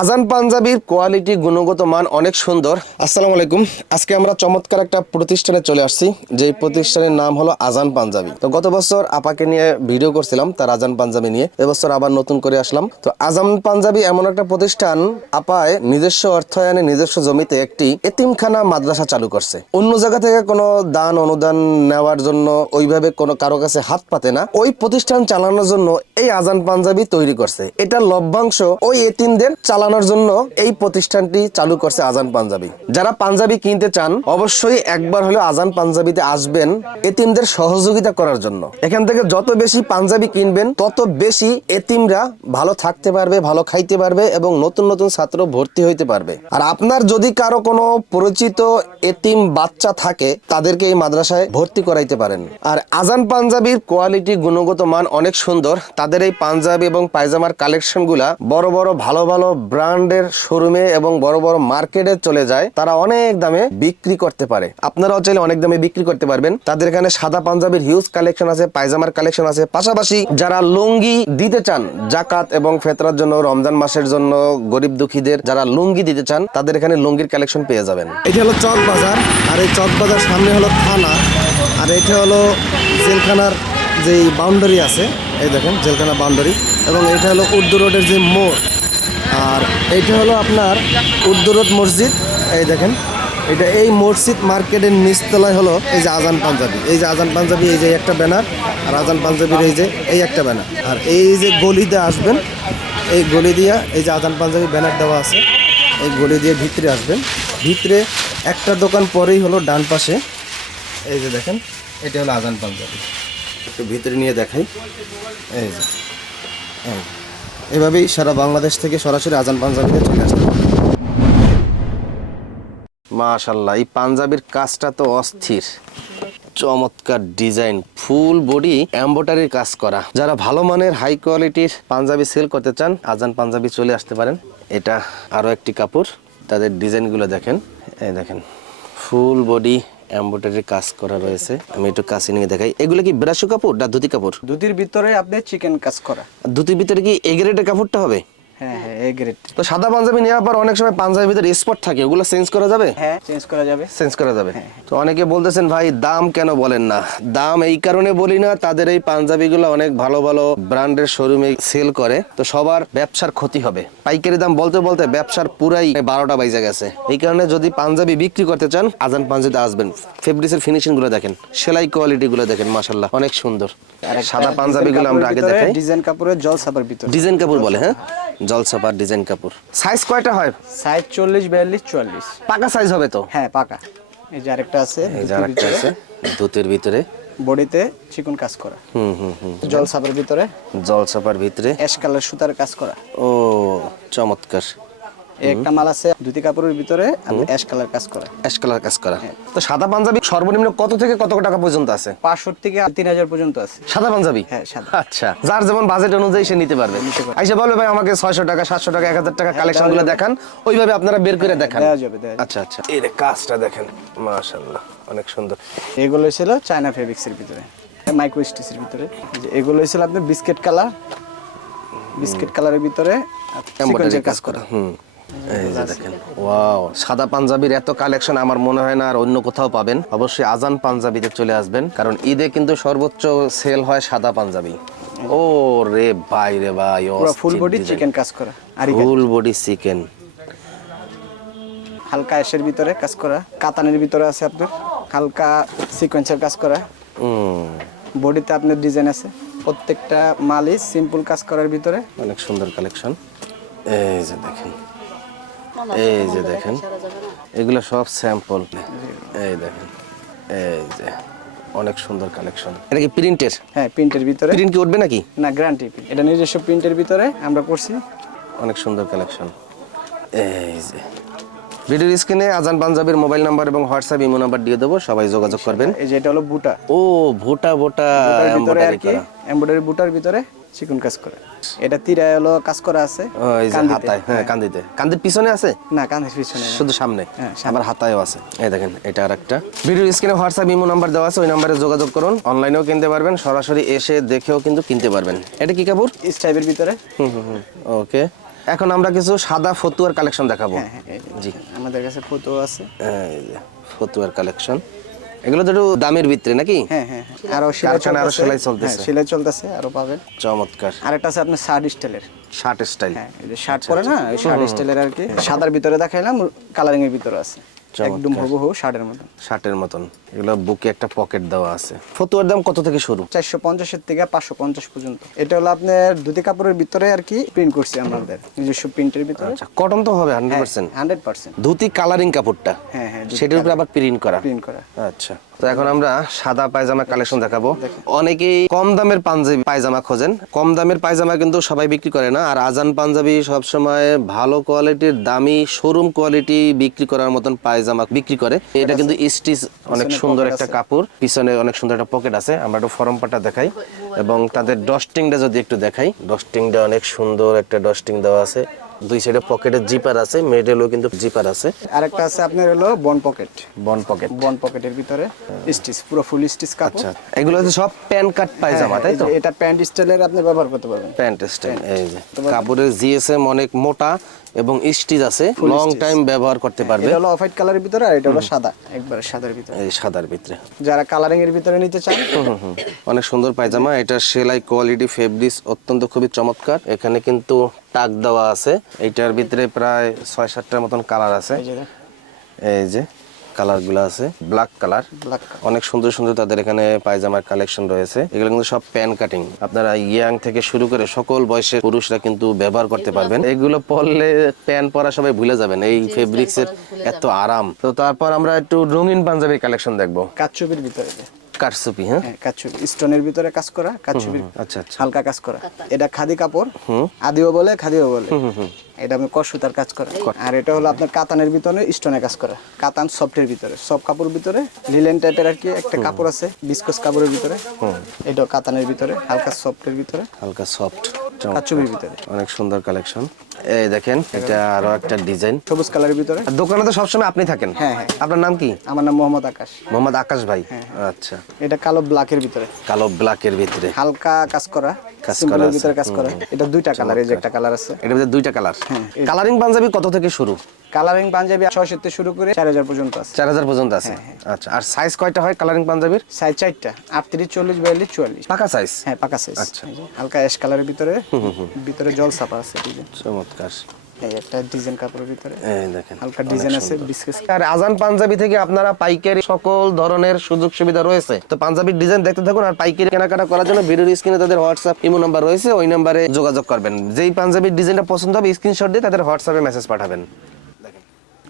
আজান পাঞ্জাবির কোয়ালিটি, গুণগত মান অনেক সুন্দর। আসসালামু আলাইকুম। আজকে আমরা চমৎকার একটা প্রতিষ্ঠানে চলে আসছি যে প্রতিষ্ঠানের নাম হলো আজান পাঞ্জাবি। তো গত বছর আপাকে নিয়ে ভিডিও করছিলাম, তার আজান পাঞ্জাবি নিয়ে। এবছর আবার নতুন করে আসলাম। তো আজান পাঞ্জাবি এমন একটা প্রতিষ্ঠান, আপায় নিজস্ব অর্থায়নে, নিজস্ব জমিতে একটি এতিমখানা মাদ্রাসা চালু করছে। অন্য জায়গা থেকে কোনো দান, অনুদান নেওয়ার জন্য ওইভাবে কোনো কারও কাছে হাত পাতে না। ওই প্রতিষ্ঠান চালানোর জন্য এই আজান পাঞ্জাবি তৈরি করছে। এটা লভ্যাংশ ওই এতিমদের চালানোর জন্য এই প্রতিষ্ঠানটি চালু করছে আজান পাঞ্জাবি। যারা পাঞ্জাবি কিনতে চান, অবশ্যই একবার হলেও আজান পাঞ্জাবিতে আসবেন এতিমদের সহযোগিতা করার জন্য। এখান থেকে যত বেশি পাঞ্জাবি কিনবেন, তত বেশি এতিমরা ভালো থাকতে পারবে, ভালো খাইতে পারবে এবং নতুন নতুন ছাত্র ভর্তি হইতে পারবে। আর আপনার যদি কারও কোনো পরিচিত এতিম বাচ্চা থাকে, তাদেরকে এই মাদ্রাসায় ভর্তি করাইতে পারেন। আর আজান পাঞ্জাবির কোয়ালিটি, গুণগত মান অনেক সুন্দর। তাদের এই পাঞ্জাবি এবং পায়জামার কালেকশনগুলা বড় বড়, ভালো ভালো ব্র্যান্ডের শোরুমে এবং বড় বড় মার্কেটে চলে যায়, তারা অনেক দামে বিক্রি করতে পারে। আপনারাও চাইলে অনেক দামে বিক্রি করতে পারবেন। তাদের এখানে সাদা পাঞ্জাবির হিউজ কালেকশন আছে, পায়জামার কালেকশন আছে। পাশাপাশি যারা লুঙ্গি দিতে চান, জাকাত এবং ফেতরার জন্য, রমজান মাসের জন্য, গরিব দুঃখীদের যারা লুঙ্গি দিতে চান, তাদের এখানে লুঙ্গির কালেকশন পেয়ে যাবেন। এটা হলো চক বাজার, আর এই চক বাজার সামনে হলো থানা, আর এটা হলো জেলখানার যেই বাউন্ডারি আছে, এই দেখেন জেলখানা বাউন্ডারি এবং এটা হলো উর্দু রোডের যে মোড় আর এইটা হলো আপনার উর্দু রোড মসজিদ। এই দেখেন, এটা এই মসজিদ মার্কেটের নিচতলায় হলো এই যে আজান পাঞ্জাবি। এই যে আজান পাঞ্জাবি, এই যে একটা ব্যানার, আর আজান পাঞ্জাবির এই যে এই একটা ব্যানার। আর এই যে গলিতে আসবেন, এই গলি দিয়া এই যে আজান পাঞ্জাবি ব্যানার দেওয়া আছে, এই গলি দিয়ে ভিতরে আসবেন। ভিতরে একটা দোকান পরেই হলো ডান পাশে, এই যে দেখেন, এটা হলো আজান পাঞ্জাবি। একটু ভিতরে নিয়ে দেখাই। এই যে, এই। এভাবেই সারা বাংলাদেশ থেকে সরাসরি আজান পাঞ্জাবিতে চলে আসতে মাশাল্লাহ, এই পাঞ্জাবির কাজটা তো অস্থির। চমৎকার ডিজাইন, ফুল বডি এম্বোটারির কাজ করা। যারা ভালো মানের হাই কোয়ালিটির পাঞ্জাবি সেল করতে চান, আজান পাঞ্জাবি চলে আসতে পারেন। এটা আরও একটি কাপড়, তাদের ডিজাইনগুলো দেখেন। এই দেখেন, ফুল বডি এম্বোটারির কাজ করা রয়েছে। আমি একটু কাছে নিয়ে দেখাই। এগুলো কি ব্রাশু কাপড় না ধুতি কাপড়? ধুতির ভিতরে আপনি চিকেন কাজ করা। ধুতির ভিতরে কি এ গ্রেডের কাপড়টা হবে? হ্যাঁ হ্যাঁ। এ গ্রেড তো সাদা পাঞ্জাবি নেওয়ার পর অনেক সময় পাঞ্জাবির ভিতরে স্পট থাকে ওগুলো চেঞ্জ করা যাবে? হ্যাঁ চেঞ্জ করা যাবে। চেঞ্জ করা যাবে। তো অনেকে বলতেছেন ভাই দাম কেন বলেন না? দাম এই কারণে বলি না তাদের এই পাঞ্জাবিগুলো অনেক ভালো ভালো ব্র্যান্ডের শোরুমে সেল করে তো সবার ব্যবসার ক্ষতি হবে। পাইকারি দাম বলতে বলতে ব্যবসার পুরাই বারোটা বাইজা গেছে। এই কারণে যদি পাঞ্জাবি বিক্রি করতে চান আজান পাঞ্জাবিতে আসবেন। ফেব্রিক্সের ফিনিশিংগুলো দেখেন সেলাই কোয়ালিটি গুলো দেখেন মাসাল্লাহ অনেক সুন্দর। সাদা পাঞ্জাবিগুলো আমরা আগে দেখাই। ডিজাইন কাপড়ের জল সাপার ভিতরে। ডিজাইন কাপড় বলে হ্যাঁ? জলসাপার ডিজাইন কাপড়। সাইজ কয়টা হয়? সাইজ চল্লিশ বিয়াল্লিশ চুয়াল্লিশ। পাকা সাইজ হবে তো? হ্যাঁ পাকা। এই যে আরেকটা আছে এই যে আরেকটা আছে দুতের ভিতরে। বডিতে চিকন কাজ করা। হুম হুম হুম। জলসাপার ভিতরে। জলসাপার ভিতরে। অ্যাশ কালার সুতার কাজ করা। ও চমৎকার। একটা মাল আছে ধুতি কাপড়ের ভিতরে অ্যাশ কালার কাজ করা। অ্যাশ কালার কাজ করা। তো সাদা পাঞ্জাবি সর্বনিম্ন কত থেকে কত টাকা পর্যন্ত আছে? পাঁচশো থেকে তিন হাজার পর্যন্ত আছে। সাদা পাঞ্জাবি? হ্যাঁ সাদা। আচ্ছা যার যেমন বাজেট অনুযায়ী সে নিতে পারবে। আইসা বলবে ভাই আমাকে ছয়শো টাকা সাতশো টাকা এক হাজার টাকা কালেকশনগুলো দেখান। ওইভাবে আপনারা বের করে দেখান। দেওয়া যাবে আচ্ছা আচ্ছা। এই কাজটা দেখেন মাশাল্লাহ অনেক সুন্দর। এগুলো ছিল চায়না ফেব্রিক্সের ভিতরে মাইক্রো স্টিচের ভিতরে। যে এগুলো ছিল আপনার বিস্কিট কালার বিস্কিট কালারের ভিতরে কাজ করা। হুম। এই যে দেখেন ওয়াও সাদা পাঞ্জাবির এত কালেকশন আমার মনে হয় না আর অন্য কোথাও পাবেন। অবশ্যই আজান পাঞ্জাবিতে চলে আসবেন কারণ ঈদে কিন্তু সর্বোচ্চ সেল হয় সাদা পাঞ্জাবি। ও রে ভাই রে ভাই ফুল বডি চিকেন কাজ করা আর ফুল বডি চিকেন হালকা অ্যাশের ভিতরে কাজ করা কাতানের ভিতরে আছে আপনার হালকা সিকোয়েন্সের কাজ করা। বডিতে আপনার ডিজাইন আছে প্রত্যেকটা মালই সিম্পল কাজ করার ভিতরে। অনেক সুন্দর কালেকশন এই যে দেখেন এই যে দেখেন এগুলো সব স্যাম্পল এই দেখেন এই যে অনেক সুন্দর কালেকশন এটা কি প্রিন্টের হ্যাঁ প্রিন্টের ভিতরে। প্রিন্ট কি উঠবে নাকি? না গ্যারান্টি এটা নিজস্ব প্রিন্টের ভিতরে আমরা করছি। অনেক সুন্দর কালেকশন এই যে ভিডিওর স্ক্রিনে আজান পাঞ্জাবির মোবাইল নাম্বার এবং হোয়াটসঅ্যাপ ইমো নাম্বার দিয়ে দেবো সবাই যোগাযোগ করবেন। এই যে এটা হলো বুটা। ও ভোটা ভোটা এমব্রয়ডারি বুটার ভিতরে। চিকন কাজ করা। এটা তিরায় হলো কাজ করা আছে ও, এই যে কান্দিতে। হাতায় হ্যাঁ কান্দিতে। কান্দির পিছনে আছে? না কান্দির পিছনে শুধু সামনে? হ্যাঁ, আবার হাতায়ও আছে। এই দেখেন এটা আর একটা ভিডিও স্ক্রিনে হোয়াটসঅ্যাপ ইমো নাম্বার দেওয়া আছে ওই নাম্বারে যোগাযোগ করুন। অনলাইনেও কিনতে পারবেন সরাসরি এসে দেখেও কিন্তু কিনতে পারবেন। এটা কি কাপড়? স্টাইপের ভিতরে। হুম হুম হুম ওকে। এখন আমরা কিছু সাদা ফতুয়ার কালেকশন দেখাবো। হ্যাঁ হ্যাঁ জি। আমাদের কাছে ফতুয়া আছে। এই যে ফতুয়ার কালেকশন এগুলো তো একটু দামের ভিতরে নাকি? হ্যাঁ হ্যাঁ হ্যাঁ। আরও সেলাই আরও চলতেছে। সেলাই চলতেছে। হ্যাঁ, সেলাই চলতেছে আরও পাবেন। চমৎকার। আরেকটা আছে আপনার শার্ট স্টাইলের। Shirt style. হ্যাঁ শার্ট পরে না ওই শার্ট স্টাইলের আর কি। সাদার ভিতরে দেখাইলাম কালারিং এর ভিতরে আছে। একদম হুবহু শার্টের মতন। শার্টের মতন। এগুলো বুকে একটা পকেট দেওয়া আছে। ফতুয়ার দাম কত থেকে শুরু? চারশো পঞ্চাশের থেকে পাঁচশো পঞ্চাশ পর্যন্ত। এটা হলো আপনার ধুতি কাপড়ের ভিতরে আর কি প্রিন্ট করছি আমাদের। নিজস্ব প্রিন্টের ভিতরে। আচ্ছা কটন তো হবে hundred percent hundred percent dhoti colouring কাপড়টা। হ্যাঁ হ্যাঁ সেটার উপরে আবার প্রিন্ট করা। প্রিন্ট করা। আচ্ছা তো এখন আমরা সাদা পায়জামা কালেকশন দেখাবো। অনেকেই কম দামের পাঞ্জাবি পায়জামা খোঁজেন। কম দামের পায়জামা কিন্তু সবাই বিক্রি করে না। আর আজান পাঞ্জাবি সবসময় ভালো কোয়ালিটির দামি শোরুম কোয়ালিটি বিক্রি করার মতন পায়জামা বিক্রি করে। এটা কিন্তু স্টিচ অনেক সুন্দর একটা কাপড়। পিছনে অনেক সুন্দর একটা পকেট আছে। আমরা একটু ফরম পাটা দেখাই। এবং তাদের ডস্টিংটা যদি একটু দেখাই। ডস্টিংটা অনেক সুন্দর একটা ডস্টিং দেওয়া আছে। দুই সাইডে পকেটে জিপার আছে। মিডলেও কিন্তু জিপার আছে। আরেকটা আছে আপনার হলো বন পকেট বন পকেট বন পকেটের ভিতরে স্টিচ পুরো ফুল স্টিচ কাপড়। আচ্ছা এগুলো হচ্ছে সব প্যান কাট পায়জামা তাই তো? এটা প্যান্ট স্টাইলের আপনি ব্যবহার করতে পারবেন। প্যান্ট স্টাইল এই যে। কাপড়ের জিএসএম অনেক মোটা। এবং স্টিচ আছে লং টাইম ব্যবহার করতে পারবে। এটা হলো অফ হোয়াইট কালারের ভিতরে আর এটা হলো সাদা একবারে সাদার ভিতরে। এই সাদার ভিতরে। যারা কালারিং এর ভিতরে নিতে চান। অনেক সুন্দর পায়জামা। এটা সেলাই কোয়ালিটি ফেব্রিক্স অত্যন্ত খুবই চমৎকার। এখানে কিন্তু টাক দেওয়া আছে। এটার ভিতরে প্রায় ছয় সাতটার মতন কালার আছে। এই যে। কালারগুলো আছে। ব্ল্যাক কালার অনেক সুন্দর সুন্দর তাদের এখানে পায়জামার কালেকশন রয়েছে। এগুলো কিন্তু সব প্যান কাটিং আপনারা ইয়াং থেকে শুরু করে সকল বয়সের পুরুষরা কিন্তু ব্যবহার করতে পারবেন। এগুলো পরলে প্যান পরা সবাই ভুলে যাবেন। এই ফেব্রিক্সের এত আরাম। তো তারপর আমরা একটু রঙিন পাঞ্জাবির কালেকশন দেখব। কাচ্চুপির ভিতরে যে। কারসুপি হ্যাঁ হ্যাঁ স্টোনের ভিতরে কাজ করা কাচ্চুপির আচ্ছা আচ্ছা। হালকা কাজ করা। এটা খাদি কাপড় আদিও বলে খাদিও বলে। এটা আপনি কসুতার কাজ করা। আর এটা হলো আপনার কাতানের ভিতরে স্টোনের কাজ করা। কাতান সফটের ভিতরে সব কাপড়ের ভিতরে লিলেন টাইপের আর কি একটা কাপড় আছে বিস্কস কাপড়ের ভিতরে। এটা কাতানের ভিতরে হালকা সফটের ভিতরে। হালকা সফট। কাচ্চুপির ভিতরে? অনেক সুন্দর কালেকশন। এই দেখেন এটা আরও একটা ডিজাইন। সবুজ কালারের ভিতরে? দোকানে তো সবসময় আপনি থাকেন? হ্যাঁ, হ্যাঁ। আপনার নাম কি? আমার নাম মোহাম্মদ আকাশ। মোহাম্মদ আকাশ ভাই? আচ্ছা। এটা কালো ব্ল্যাকের ভিতরে। কালো ব্ল্যাকের ভিতরে। হালকা কাজ করা কাজ করা ভিতরে কাজ করা। এটা দুইটা কালার এই যে একটা কালার আছে। এটা ভিতরে দুইটা কালার। হ্যাঁ, কালারিং পাঞ্জাবি কত থেকে শুরু? কালারিং পাঞ্জাবি ছয়শো থেকে শুরু করে চার হাজার পর্যন্ত আছে। চার হাজার পর্যন্ত আছে? হ্যাঁ, আচ্ছা আর সাইজ কয়টা হয় কালারিং পাঞ্জাবির সাইজ চারটা। আটত্রিশ চল্লিশ বিয়াল্লিশ চুয়াল্লিশ। পাকা সাইজ হ্যাঁ পাকা সাইজ আচ্ছা। হালকা অ্যাশ কালারের ভিতরে ভিতরে জল ছাপা আছে চমৎকার। একটা ডিজাইন কাপড়ের ভিতরে। দেখেন হালকা ডিজাইন আছে বিস্কেট আর আজান পাঞ্জাবি থেকে আপনারা পাইকারি সকল ধরনের সুযোগ সুবিধা রয়েছে। তো পাঞ্জাবির ডিজাইন দেখতে থাকুন আর পাইকারি কেনাকাটা করার জন্য ভিডিওর স্ক্রিনে তাদের হোয়াটসঅ্যাপ ইমো নাম্বার রয়েছে ওই নাম্বারে যোগাযোগ করবেন। যেই পাঞ্জাবির ডিজাইনটা পছন্দ হবে স্ক্রিনশট দিয়ে তাদের হোয়াটসঅ্যাপে মেসেজ পাঠাবেন।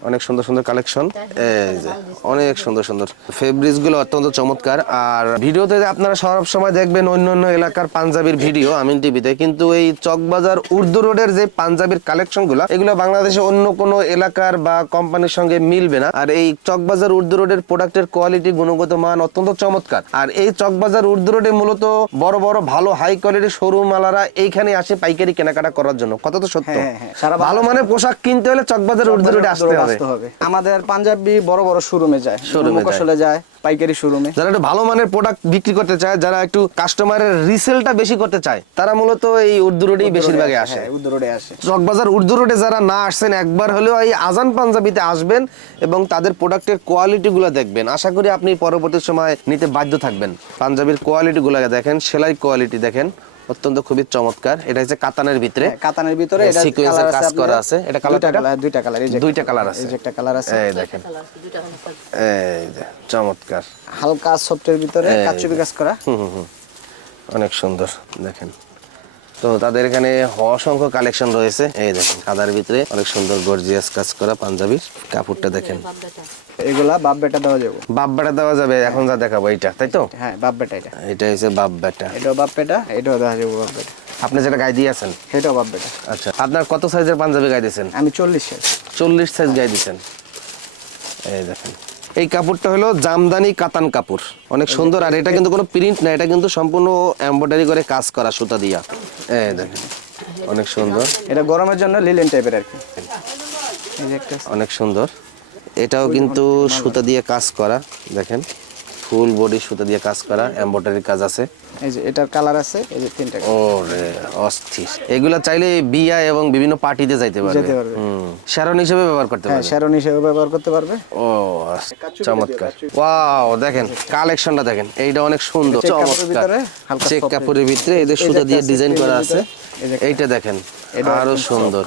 অনেক সুন্দর সুন্দর কালেকশন এই যে অনেক সুন্দর সুন্দর। ফেব্রিক্সগুলো অত্যন্ত চমৎকার। আর ভিডিওতে আপনারা সব সময় দেখবেন অন্য অন্য এলাকার পাঞ্জাবির ভিডিও আমিন টিভিতে। কিন্তু এই চকবাজার উর্দু রোডের যে পাঞ্জাবির কালেকশনগুলো এগুলো বাংলাদেশে অন্য কোনো এলাকার বা কোম্পানির সঙ্গে মিলবে না। আর এই চকবাজার উর্দু রোডের প্রোডাক্টের কোয়ালিটি গুণগত মান অত্যন্ত চমৎকার। আর এই চকবাজার উর্দু রোডে মূলত বড় বড় ভালো হাই কোয়ালিটির শোরুম আলারা এইখানে আসে পাইকারি কেনাকাটা করার জন্য। কথা তো সত্য। হ্যাঁ, হ্যাঁ। সারা ভালো মানের পোশাক কিনতে হলে চকবাজার উর্দু রোডে আসতে হবে। হবে। আমাদের পাঞ্জাবি বড় বড় শোরুমে যায় Showroom এ যায়। পাইকারি শোরুমে যারা একটু ভালো মানের প্রোডাক্ট বিক্রি করতে চায় যারা একটু কাস্টমারের রিসেলটা বেশি করতে চায় তারা মূলত এই উর্দু রোডেই বেশিরভাগই আসে। হ্যাঁ উদ্দ রোডে আসে। চকবাজার উর্দু রোডে যারা না আসছেন একবার হলেও এই আজান পাঞ্জাবিতে আসবেন এবং তাদের প্রোডাক্টের কোয়ালিটিগুলো দেখবেন। আশা করি আপনি পরবর্তী সময় নিতে বাধ্য থাকবেন। পাঞ্জাবির কোয়ালিটিগুলো দেখেন সেলাই কোয়ালিটি দেখেন। অত্যন্ত খুবই চমৎকার। এটা হচ্ছে কাতানের ভিতরে। হ্যাঁ, কাতানের ভিতরে এটা সিকোয়েন্সের কাজ আছে করা আছে। এটা কালার দুইটা কালার দুইটা কালার এই যে দুইটা কালার আছে এই যে একটা কালার আছে। এই দেখেন। এই যে চমৎকার। হালকা সফটের ভিতরে কাচুপি কাজ করা। হুম হুম হুম। অনেক সুন্দর দেখেন। তো তাদের এখানে অসংখ্য কালেকশন রয়েছে। এই দেখেন সাদার ভিতরে অনেক সুন্দর গর্জিয়াস কাজ করা পাঞ্জাবির কাপড়টা দেখেন। এগুলা বাপ বেটা দেওয়া যাবে। বাপ বেটা দেওয়া যাবে এখন যা দেখাবো এইটা তাই তো? হ্যাঁ বাপ বেটা এটা। এটা হচ্ছে বাপ বেটা। এটাও বাপ বেটা এটাও দেওয়া যাবে বাপ বেটা। আপনি যেটা গায়ে দিয়েছেন এটাও বাপ বেটা। আচ্ছা আপনার কত সাইজের পাঞ্জাবি গায়ে দিয়েছেন? আমি চল্লিশ সাইজ। চল্লিশ সাইজ গায়ে দিয়েছেন। এই দেখেন এই কাপড়টা হলো জামদানি কাতান কাপড়। অনেক সুন্দর আর এটা কিন্তু কোনো প্রিন্ট না এটা কিন্তু সম্পূর্ণ এমব্রয়ডারি করে কাজ করা সুতা দিয়া। এই দেখেন অনেক সুন্দর। এটা গরমের জন্য লিলেন টাইপের আর কি। অনেক সুন্দর। এটাও কিন্তু সুতা দিয়ে কাজ করা দেখেন। ফুল বডি সুতা দিয়ে কাজ করা এমব্রয়ডারি কাজ আছে। এই যে এটার কালার আছে এই যে তিনটা ওরে অস্থির। এগুলা চাইলে বিয়া এবং বিভিন্ন পার্টিতে যাইতে পারবে। যেতে পারবে। শ্যারন হিসেবে ব্যবহার করতে হ্যাঁ পারবে। শ্যারন হিসেবে ব্যবহার করতে পারবে। ও চমৎকার। ওয়াও দেখেন কালেকশনটা দেখেন। এইটা অনেক সুন্দর চমৎকার। চেক কাপড়ের ভিতরে এদের সুতা দিয়ে ডিজাইন করা আছে। এইটা দেখেন আরও সুন্দর।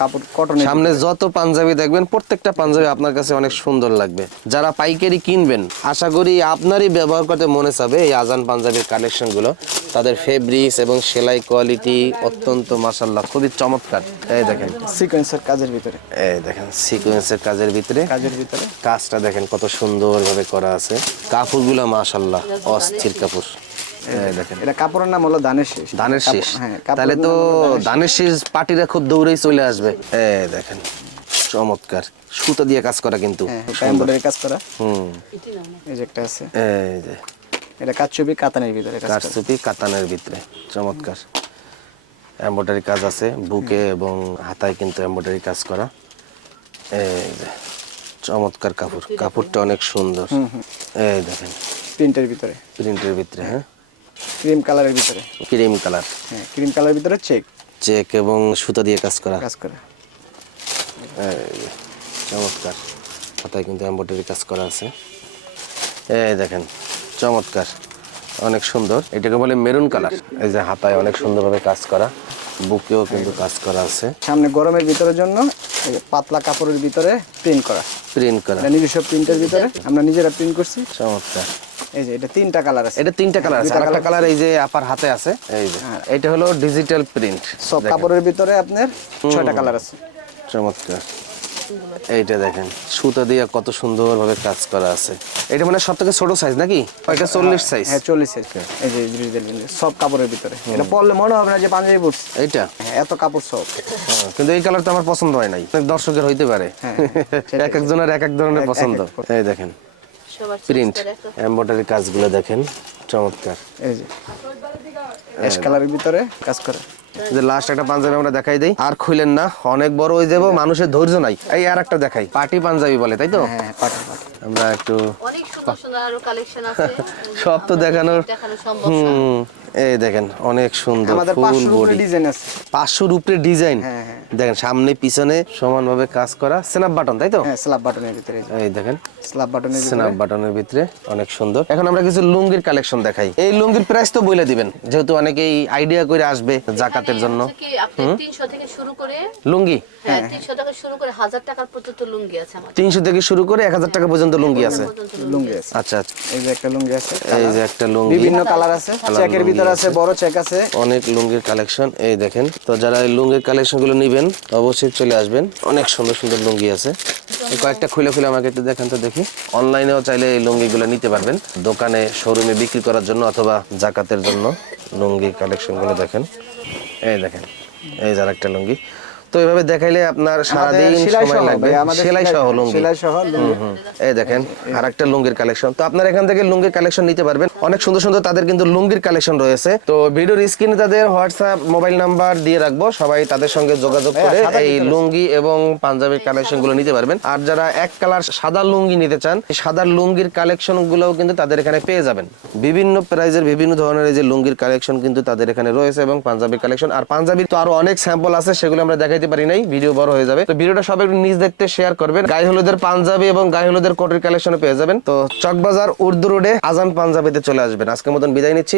সামনে যত পাঞ্জাবি দেখবেন প্রত্যেকটা পাঞ্জাবি আপনার কাছে অনেক সুন্দর লাগবে। যারা পাইকারি কিনবেন আশা করি আপনারই ব্যবহার করতে মনে চাবে এই আজান পাঞ্জাবির কালেকশনগুলো তাদের ফেব্রিক্স এবং সেলাই কোয়ালিটি অত্যন্ত মাসাল্লাহ খুবই চমৎকার। এই দেখেন। সিকোয়েন্সের কাজের ভিতরে। এই দেখেন সিকোয়েন্সের কাজের ভিতরে। কাজের ভিতরে। কাজটা দেখেন কত সুন্দরভাবে করা আছে। কাপড়গুলো মাশাল্লাহ অস্থির কাপড়। এই দেখেন। এটা কাপড়ের নাম হলো ধানের শেষ। ধানের কাপড়- শীষ। হ্যাঁ তাহলে তো ধানের শীষ। ধানের শীষ পার্টিরা খুব দৌড়েই চলে আসবে। এই দেখেন চমৎকার। সুতা দিয়ে কাজ করা কিন্তু হ্যাঁ কাজ করা। হুম। এই যে একটা আছে। এই যে। এটা কাচুবি কাতানের ভিতরে করা। কাতানের ভিতরে চমৎকার। এমব্রয়ডারি কাজ আছে বুকে এবং হাতায় কিন্তু এমব্রয়ডারি কাজ করা। এই যে চমৎকার কাপড় কাপড়টা অনেক সুন্দর। এই দেখেন। প্রিন্টের ভিতরে। প্রিন্টের ভিতরে হ্যাঁ? ক্রিম কালারের ভিতরে। Cream colour. হ্যাঁ ক্রিম কালারের ভিতরে চেক। চেক এবং সুতা দিয়ে কাজ করা। কাজ করা। চমৎকার। হাতায় কিন্তু এমব্রয়ডারি কাজ করা আছে। এই দেখেন চমৎকার অনেক সুন্দর। এটাকে বলে মেরুন কালার। এই যে হাতায় অনেক সুন্দরভাবে কাজ করা বুকেও কিন্তু কাজ করা আছে। সামনে গরমের ভিতরের জন্য পাতলা কাপড়ের ভিতরে প্রিন্ট করা। প্রিন্ট করা। নিজস্ব প্রিন্টের ভিতরে। আমরা নিজেরা প্রিন্ট করছি। চমৎকার। এই যে এটা তিনটা কালার আছে। এটা তিনটা কালার আছে। আরেকটা কালার। এই যে আপার হাতে আছে। এই যে। এটা হলো ডিজিটাল প্রিন্ট। সব কাপড়ের ভিতরে আপনার ছয়টা কালার আছে। চমৎকার। এইটা দেখেন সুতা দিয়ে কত সুন্দরভাবে কাজ করা আছে। এটা মানে সব থেকে ছোট সাইজ নাকি? এটা চল্লিশ সাইজ হ্যাঁ চল্লিশ সাইজ এই যে সব কাপড়ের ভিতরে। এটা পরলে মনে হবে না যে পাঞ্জাবি এইটা? হ্যাঁ এত কাপড় সব। হ্যাঁ, কিন্তু এই কালার তো আমার পছন্দ হয় নাই। দর্শকের হইতে পারে। হ্যাঁ, এক একজনের এক এক ধরনের পছন্দ। এই দেখেন প্রিন্ট এমব্রয়ডারি কাজগুলো দেখেন চমৎকার। এই যে অ্যাশ কালারের ভিতরে কাজ করা। যে লাস্ট একটা পাঞ্জাবি আমরা দেখাই দেই। আর খুইলেন না অনেক বড় হয়ে যাব মানুষের ধৈর্য নাই। এই আর একটা দেখাই পার্টি পাঞ্জাবি বলে তাই তো? হ্যাঁ পাটা পাটা আমরা একটু অনেক সুন্দর সুন্দর আরও কালেকশন আছে। সব তো দেখানোর হুম এই দেখেন অনেক সুন্দর ফুল বডি ডিজাইন আছে। উপরে ডিজাইন হ্যাঁ, হ্যাঁ। দেখেন সামনে পিছনে সমানভাবে কাজ করা স্ন্যাপ বাটন তাই তো? হ্যাঁ স্ল্যাব বাটনের ভিতরে। এই দেখেন স্ল্যাব বাটনের স্ন্যাপ বাটনের ভিতরে। অনেক সুন্দর। এখন আমরা কিছু লুঙ্গির কালেকশন দেখাই। এই লুঙ্গির প্রাইস তো বলে দিবেন যেহেতু অনেকেই আইডিয়া করে আসবে জাকাতের জন্য। হচ্ছে কি আপনি তিনশো থেকে শুরু করে লুঙ্গি? হ্যাঁ তিনশো থেকে শুরু করে হাজার টাকার পর্যন্ত লুঙ্গি আছে আমার। তিনশো থেকে শুরু করে এক হাজার টাকা পর্যন্ত লুঙ্গি আছে। লুঙ্গি আছে। আচ্ছা আচ্ছা। এই যে একটা লুঙ্গি আছে এই যে একটা লুঙ্গি। বিভিন্ন কালার আছে। চেকের লুঙ্গি ভিতরে আছে। বড় চেক আছে। অনেক লুঙ্গির কালেকশন এই দেখেন। তো যারা এই লুঙ্গির কালেকশনগুলো নিবেন অবশ্যই চলে আসবেন। অনেক সুন্দর সুন্দর লুঙ্গি আছে। কয়েকটা খুলে খুলে আমাকে একটু দেখান তো দেখি। অনলাইনেও চাইলে এই লুঙ্গিগুলো নিতে পারবেন। দোকানে শোরুমে বিক্রি করার জন্য অথবা জাকাতের জন্য লুঙ্গি কালেকশনগুলো দেখেন। এই দেখেন এই যার একটা লুঙ্গি। তো এভাবে দেখাইলে আপনার সারাদিন সময় লাগবে। সেলাই সহ লুঙ্গি। এই দেখেন আর একটা লুঙ্গির কালেকশন। তো আপনার এখান থেকে লুঙ্গির কালেকশন নিতে পারবেন। অনেক সুন্দর সুন্দর তাদের কিন্তু লুঙ্গির কালেকশন রয়েছে। তো ভিডিওর স্ক্রিনে তাদের হোয়াটসঅ্যাপ মোবাইল নাম্বার দিয়ে রাখব। সবাই তাদের সঙ্গে যোগাযোগ করে এই লুঙ্গি এবং পাঞ্জাবির কালেকশনগুলো নিতে পারবেন। আর যারা এক কালার সাদা লুঙ্গি নিতে চান এই সাদা লুঙ্গির কালেকশন গুলোও কিন্তু তাদের এখানে পেয়ে যাবেন। বিভিন্ন প্রাইজের বিভিন্ন ধরনের এই যে লুঙ্গির কালেকশন কিন্তু তাদের এখানে রয়েছে এবং পাঞ্জাবির কালেকশন। আর পাঞ্জাবির তো আরও অনেক স্যাম্পল আছে সেগুলো আমরা দেখাইতে পারি নাই, ভিডিও বড় হয়ে যাবে। তো ভিডিওটা সবাই একটু নিজ দেখতে শেয়ার করবেন। গায়ে হলুদের পাঞ্জাবি এবং গায়ে হলুদের কোটের কালেকশন পেয়ে যাবেন। তো চকবাজার, উর্দু রোডে আজান পাঞ্জাবিতে চলে আসবেন। আজকের মতন বিদায় নিচ্ছি।